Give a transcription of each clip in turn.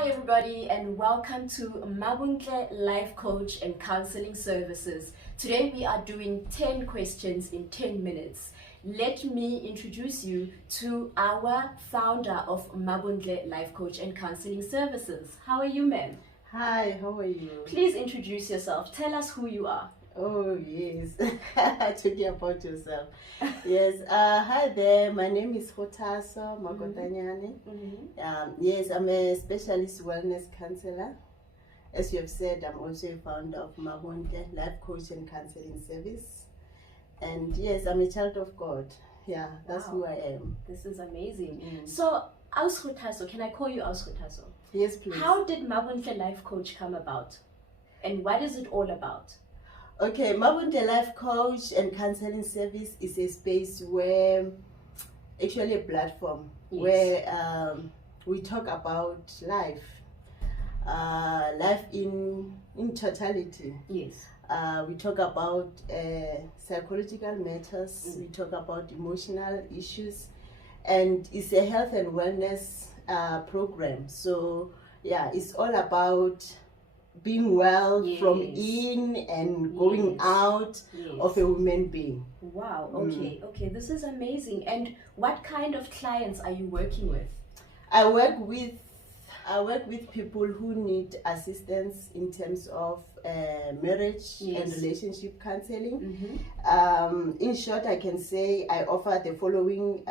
Hi everybody and welcome to Mabontle Life Coach and Counseling Services. Today we are doing 10 questions in 10 minutes. Let me introduce you to our founder of Mabontle Life Coach and Counseling Services. How are you, ma'am? Hi, how are you? Please introduce yourself. Tell us who you are. Oh, yes. Talking about yourself. Yes. Hi there. My name is Hotaso Makotanyane. Yes, I'm a specialist wellness counselor. As you have said, I'm also a founder of Mabontle Life Coach and Counseling Service. And yes, I'm a child of God. Yeah, that's Wow. who I am. This is amazing. So, Aus Hotaso, can I call you Aus Hotaso? Yes, please. How did Mabontle Life Coach come about? And what is it all about? Okay, Mabontle Life Coach and Counseling Service is a space where, actually a platform, Yes. where we talk about life, life in totality. Yes. We talk about psychological matters, we talk about emotional issues, and it's a health and wellness program. So yeah, it's all about being well from in and going out of a human being. Wow, okay, this is amazing. And what kind of clients are you working with? I work with people who need assistance in terms of marriage and relationship counseling. In short, I can say I offer the following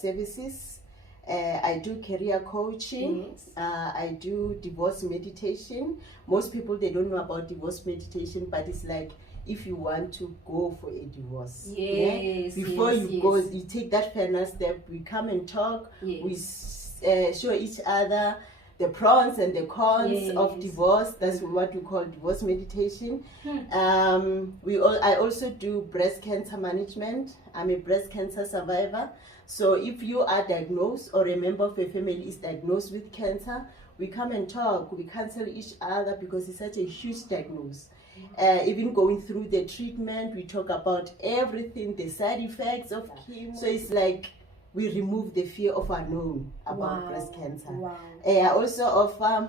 services. I do career coaching. I do divorce meditation. Most people, they don't know about divorce meditation, but it's like if you want to go for a divorce, before you go, you take that final step. We come and talk. We show each other the pros and the cons of divorce. That's what we call divorce meditation. I also do breast cancer management. I'm a breast cancer survivor. So if you are diagnosed or a member of a family is diagnosed with cancer, we come and talk. We counsel each other because it's such a huge diagnosis. Even going through the treatment, we talk about everything, the side effects of chemo. So it's like we remove the fear of unknown about breast cancer. I also offer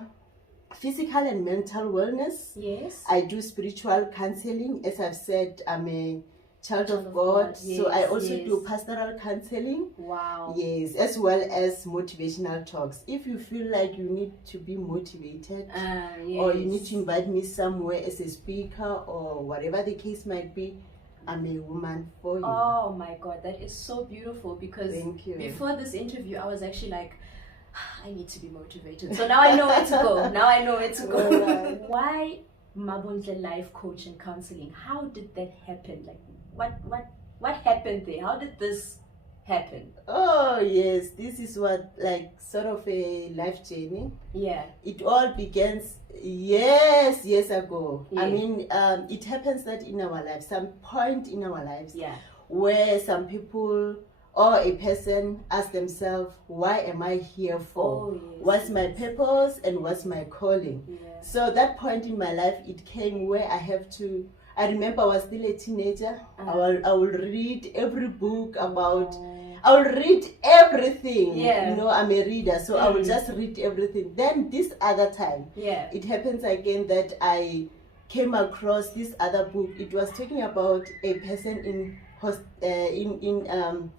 physical and mental wellness. Yes. I do spiritual counseling. As I've said, I'm a child of God. So I also do pastoral counseling. Wow. Yes, as well as motivational talks. If you feel like you need to be motivated or you need to invite me somewhere as a speaker or whatever the case might be, I'm a woman for you. Oh my God, that is so beautiful because before this interview, I was actually like, I need to be motivated. So now I know where to go. Why Mabontle Life Coach and Counseling? How did that happen? Like, what happened there? How did this happen? Oh yes, this is what, like, sort of a life journey. Yeah. It all begins years ago. I mean, it happens that in our lives, some point in our lives, where some people or a person asks themselves, why am I here for? What's my purpose and what's my calling? So that point in my life, it came where I remember I was still a teenager. I will read every book about, I will read everything. You know, I'm a reader, so I will just read everything. Then this other time, it happens again that I came across this other book. It was talking about a person in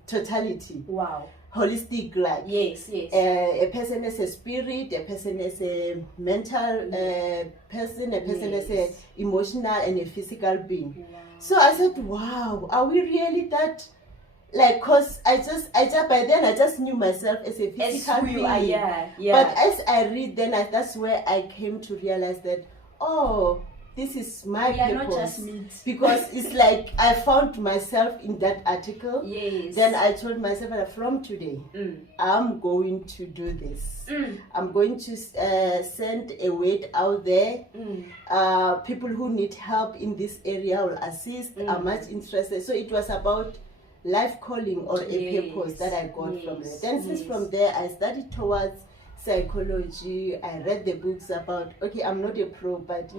totality. Wow. Holistic life. A person as a spirit, a person as a mental person, a person as a emotional and a physical being. So I said, wow, are we really that? Like, cause I just by then I just knew myself as a physical being. But as I read, then that's where I came to realize that, oh, this is my purpose. Not just meat. Because it's like I found myself in that article. Then I told myself that from today, I'm going to do this. I'm going to send a word out there. People who need help in this area will assist. I'm much interested. So it was about life calling or a purpose that I got from it. Then since from there, I studied towards psychology. I read the books about, okay, I'm not a pro, but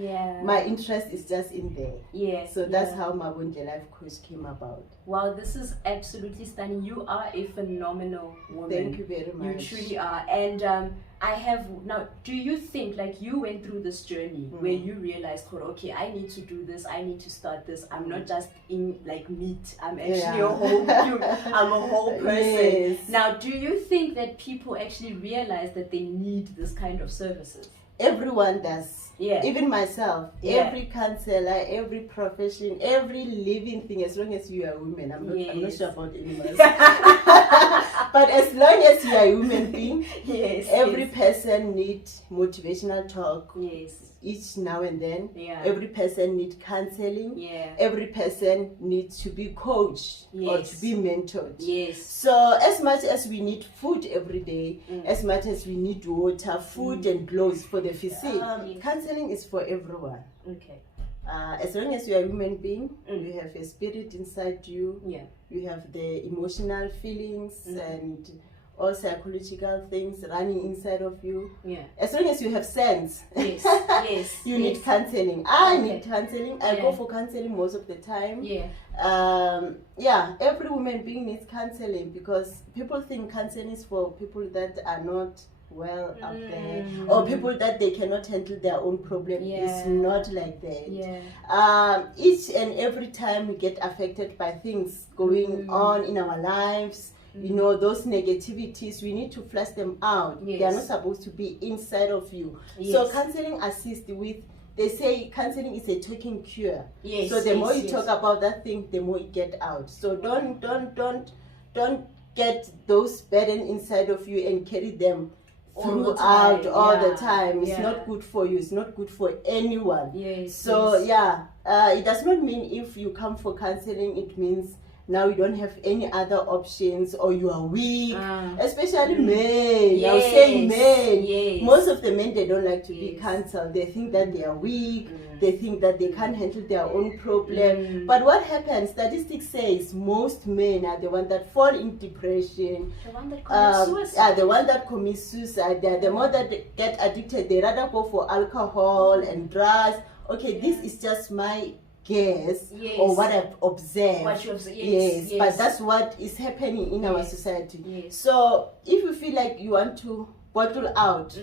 my interest is just in there. So that's how Mabontle Life Coach came about. Wow, this is absolutely stunning. You are a phenomenal woman. Thank you very much. You truly are. And I have now. Do you think like you went through this journey where you realized, okay, I need to do this. I need to start this. I'm not just in like meat. I'm actually a whole human. I'm a whole person. Yes. Now, do you think that people actually realize that they need this kind of services? Everyone does. Yeah. Even myself. Yeah. Every counselor, every profession, every living thing, as long as you are a woman. I'm not sure about animals. But as long as you are a human being, every person needs motivational talk. Yes. Each now and then. Yeah. Every person needs counseling. Yeah. Every person needs to be coached or to be mentored. Yes. So as much as we need food every day, as much as we need water, food and clothes for the physique, counseling is for everyone. Okay. As long as you are a human being, you have a spirit inside you. Yeah. You have the emotional feelings and all psychological things running inside of you. Yeah. As long as you have sense, you need counseling. I need counseling. I go for counseling most of the time. Yeah. Every human being needs counseling because people think counseling is for people that are not well up there, or people that they cannot handle their own problem. It's not like that. Each and every time we get affected by things going on in our lives, you know, those negativities, we need to flush them out. They are not supposed to be inside of you. So counseling assists with, they say counseling is a talking cure. So the more you talk about that thing, the more you get out. So don't get those burdens inside of you and carry them throughout all the time. It's not good for you. It's not good for anyone. So it does not mean if you come for counseling, it means now you don't have any other options or you are weak, especially men. I'll say men. Most of the men, they don't like to be counseled. They think that they are weak. They think that they can't handle their own problem. But what happens, statistics says most men are the ones that fall in depression. The one that commits suicide. The one that commits suicide. They're the more that they get addicted. They rather go for alcohol and drugs. Okay, this is just my guess or what I've observed. What you observe. But that's what is happening in our society. So if you feel like you want to bottle out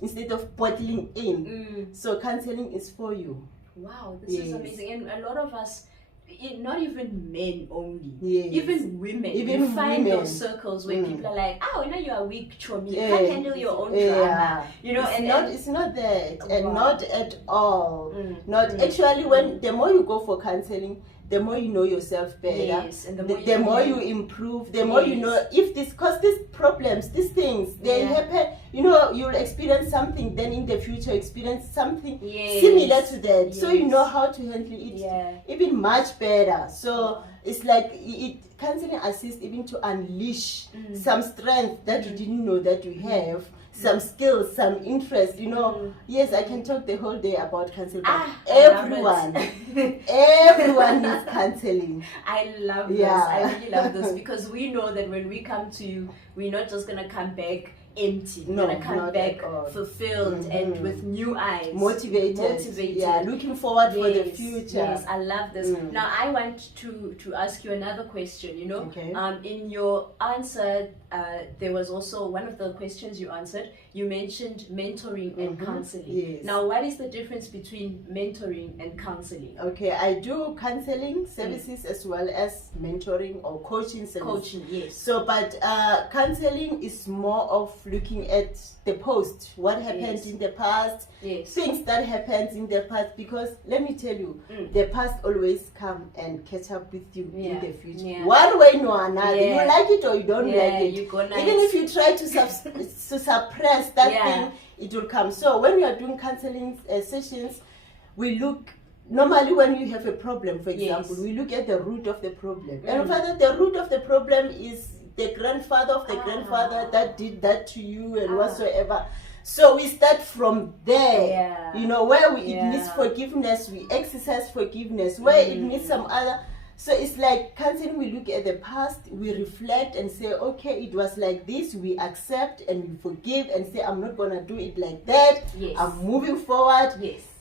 instead of bottling in, so counseling is for you. Wow, this is amazing. And a lot of us, not even men only, even women, you find those circles where people are like, you are weak, chomi, you can't handle your own drama, you know. It's not that, and not at all. Not actually. When the more you go for counseling, the more you know yourself better, and the more you improve, the more you know if these problems, these things, they happen. You know, you'll experience something, then in the future experience something similar to that. So you know how to handle it even much better. So it's like counseling assists even to unleash some strength that you didn't know that you have. Some skills, some interest, you know. Yes, I can talk the whole day about counseling. Everyone needs counseling. I love this. I really love this because we know that when we come to you, we're not just gonna come back empty. We're gonna come back fulfilled and with new eyes, motivated. Looking forward for the future. Yes, I love this. Now I want to ask you another question. You know, in your answer, there was also one of the questions you answered. You mentioned mentoring and counseling. Now, what is the difference between mentoring and counseling? Okay, I do counseling services as well as mentoring or coaching services. Coaching, yes. So, but counseling is more of looking at the past, what happened in the past, things that happened in the past, because let me tell you, the past always come and catch up with you in the future. One way or another. You like it or you don't like it. Even if you try to suppress that thing, it will come. So when we are doing counseling sessions, we look, normally when you have a problem, for example, we look at the root of the problem. And further, the root of the problem is the grandfather of the grandfather that did that to you and whatsoever. So we start from there, you know, where it needs forgiveness, we exercise forgiveness, where it needs some other. So it's like counseling, we look at the past, we reflect and say, okay, it was like this, we accept and we forgive and say, I'm not going to do it like that. I'm moving forward.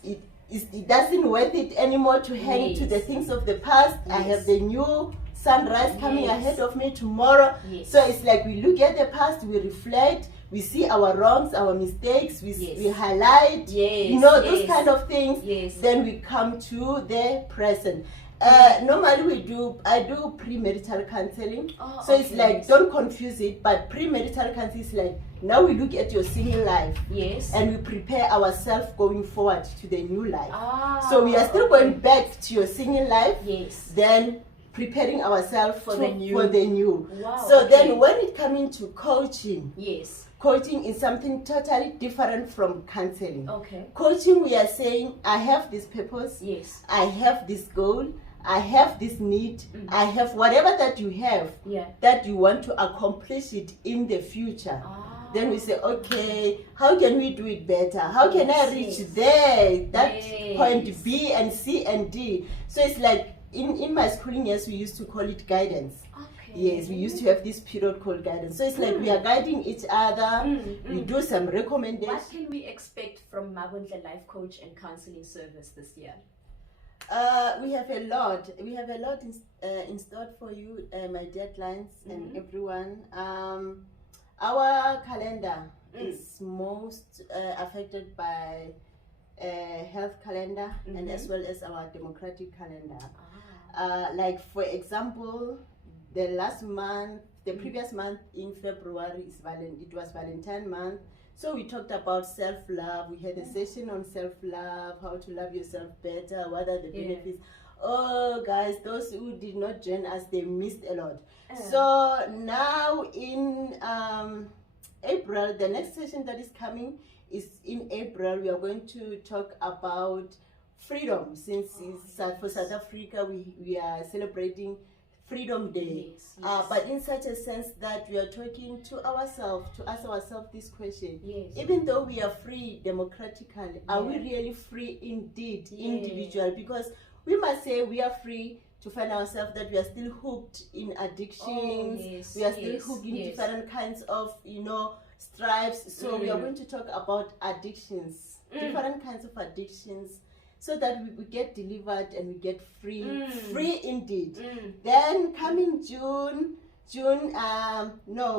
It doesn't worth it anymore to hang to the things of the past. I have the new sunrise coming ahead of me tomorrow. So it's like we look at the past, we reflect, we see our wrongs, our mistakes, we highlight, those kind of things. Then we come to the present. Normally I do premarital counseling. So it's like, don't confuse it, but premarital counseling is like, now we look at your single life, and we prepare ourselves going forward to the new life. So we are still going back to your single life, then preparing ourselves for the new. So then when it comes into coaching, coaching is something totally different from counseling. Coaching, we are saying, I have this purpose, I have this goal, I have this need, I have whatever that you have, that you want to accomplish it in the future. Then we say, okay, how can we do it better? How can I reach there, that point B and C and D? So it's like, in my schooling years, we used to call it guidance. Yes, we used to have this period called guidance. So it's like we are guiding each other. We do some recommendations. What can we expect from Mabontle Life Coach and Counseling Service this year? We have a lot. We have a lot in store for you, my deadlines and everyone. Our calendar is most affected by health calendar and as well as our democratic calendar. Like for example, the previous month in February it was Valentine month. So we talked about self-love. We had a session on self-love, how to love yourself better, what are the benefits. Oh guys, those who did not join us, they missed a lot. So now in April, the next session that is coming is in April. We are going to talk about freedom, since for South Africa we are celebrating Freedom Day. But in such a sense that we are talking to ourselves, to ask ourselves this question. Even though we are free democratically, are we really free indeed, individual? Because we must say we are free to find ourselves that we are still hooked in addictions, we are still hooked in different kinds of, stripes. So we are going to talk about addictions, different kinds of addictions, so that we get delivered and we get free, free indeed. Then coming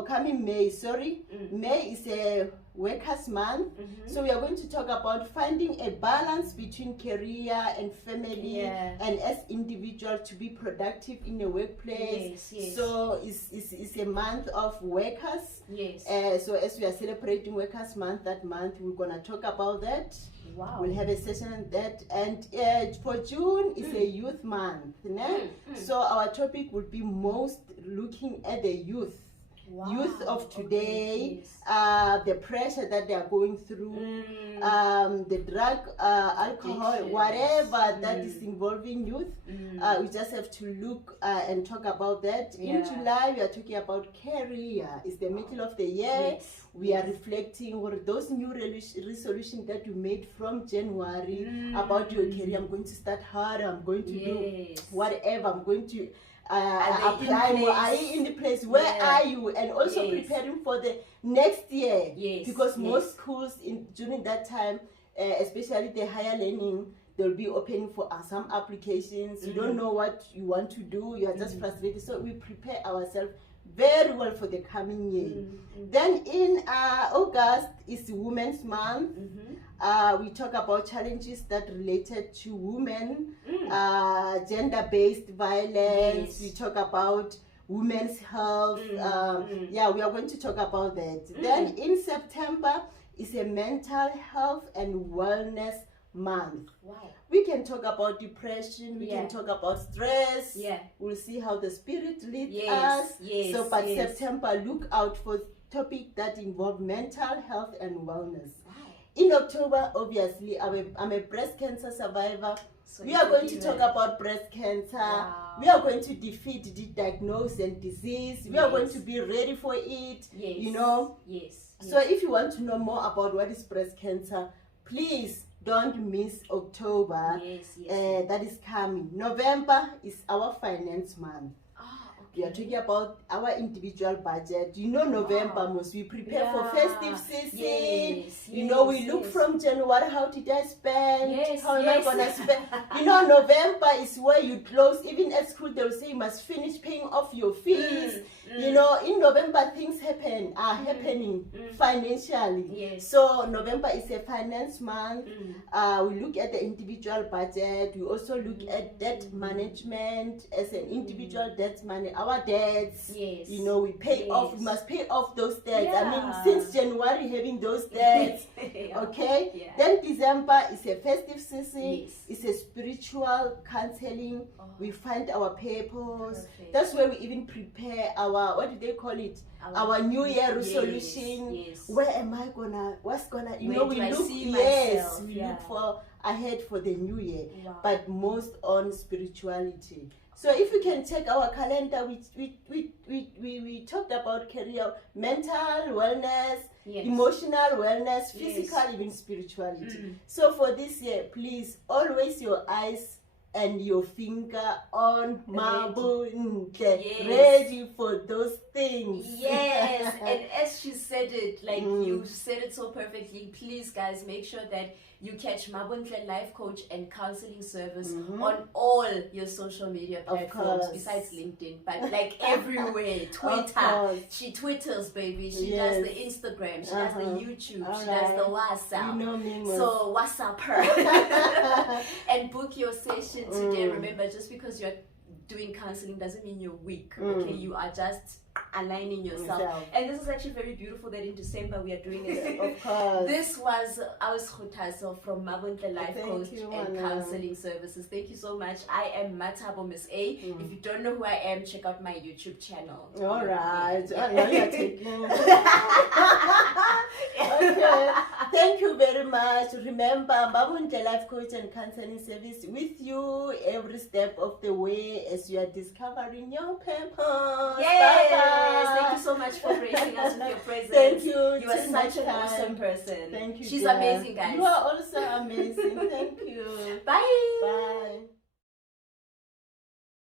coming May, May is a workers month. So we are going to talk about finding a balance between career and family and as individual to be productive in the workplace. So it's a month of workers. So as we are celebrating workers month, that month we're gonna talk about that. We'll have a session on that. And for June is a youth month. So our topic will be most looking at the youth of today, the pressure that they are going through, the drug, alcohol, whatever that is involving youth. We just have to look and talk about that. In July, we are talking about career. It's the middle of the year. We are reflecting on those new resolutions that you made from January about your career. I'm going to start hard. I'm going to do whatever. I'm going to apply more. Are you in the place? Where are you? And also preparing for the next year. Because most schools during that time, especially the higher learning, they'll be opening for some applications. You don't know what you want to do. You are just frustrated. So we prepare ourselves very well for the coming year. Then in August is Women's Month. We talk about challenges that related to women, gender-based violence. We talk about women's health. We are going to talk about that. Then in September is a mental health and wellness month. We can talk about depression, we can talk about stress. We'll see how the spirit leads us. But September, look out for topic that involve mental health and wellness. In October, obviously, I'm a breast cancer survivor. So we are going to talk about breast cancer. We are going to defeat the diagnosis and disease. We are going to be ready for it. So if you want to know more about what is breast cancer, please don't miss October. That is coming. November is our finance month. We are talking about our individual budget. November, most we prepare for festive season. We look from January, how did I spend? How am I gonna spend? November is where you close. Even at school, they'll say you must finish paying off your fees. In November, things are happening financially. So November is a finance month. We look at the individual budget. We also look at debt management as an individual debt management. Our debts, we pay off. We must pay off those debts. I mean, since January, having those debts. Okay. Then December is a festive season. It's a spiritual counseling. We find our purpose. That's where we even prepare our, what do they call it? Our New Year resolution. Where am I gonna? What's gonna? We look. We look for ahead for the new year, but most on spirituality. So if you can check our calendar, we talked about career, mental wellness, emotional wellness, physical, even spirituality. So for this year, please always your eyes and your finger on Mabontle, ready for those things. Yes, and as she said it, like you said it so perfectly, please guys, make sure that you catch Mabontle Life Coach and Counseling Service on all your social media platforms besides LinkedIn, but like everywhere. Twitter, she twitters, baby. She does the Instagram, she does the YouTube, she does the WhatsApp. You know me, so WhatsApp her and book your session today. Remember, just because you're doing counseling doesn't mean you're weak. Okay, you are just aligning yourself. And this is actually very beautiful that in December we are doing it. Of course. This was Aus from Mabontle Life Coach and Counseling Services. Thank you so much. I am Matabo Miss A. If you don't know who I am, check out my YouTube channel. All right. I know you're taking. Okay. Thank you very much. Remember, Mabontle Life Coach and Counseling Service with you every step of the way as you are discovering your purpose. Yes, thank you so much for gracing us with your presence. Thank you. You are such an awesome person. Thank you. She's amazing, guys. You are also amazing. Thank you. Bye. Bye.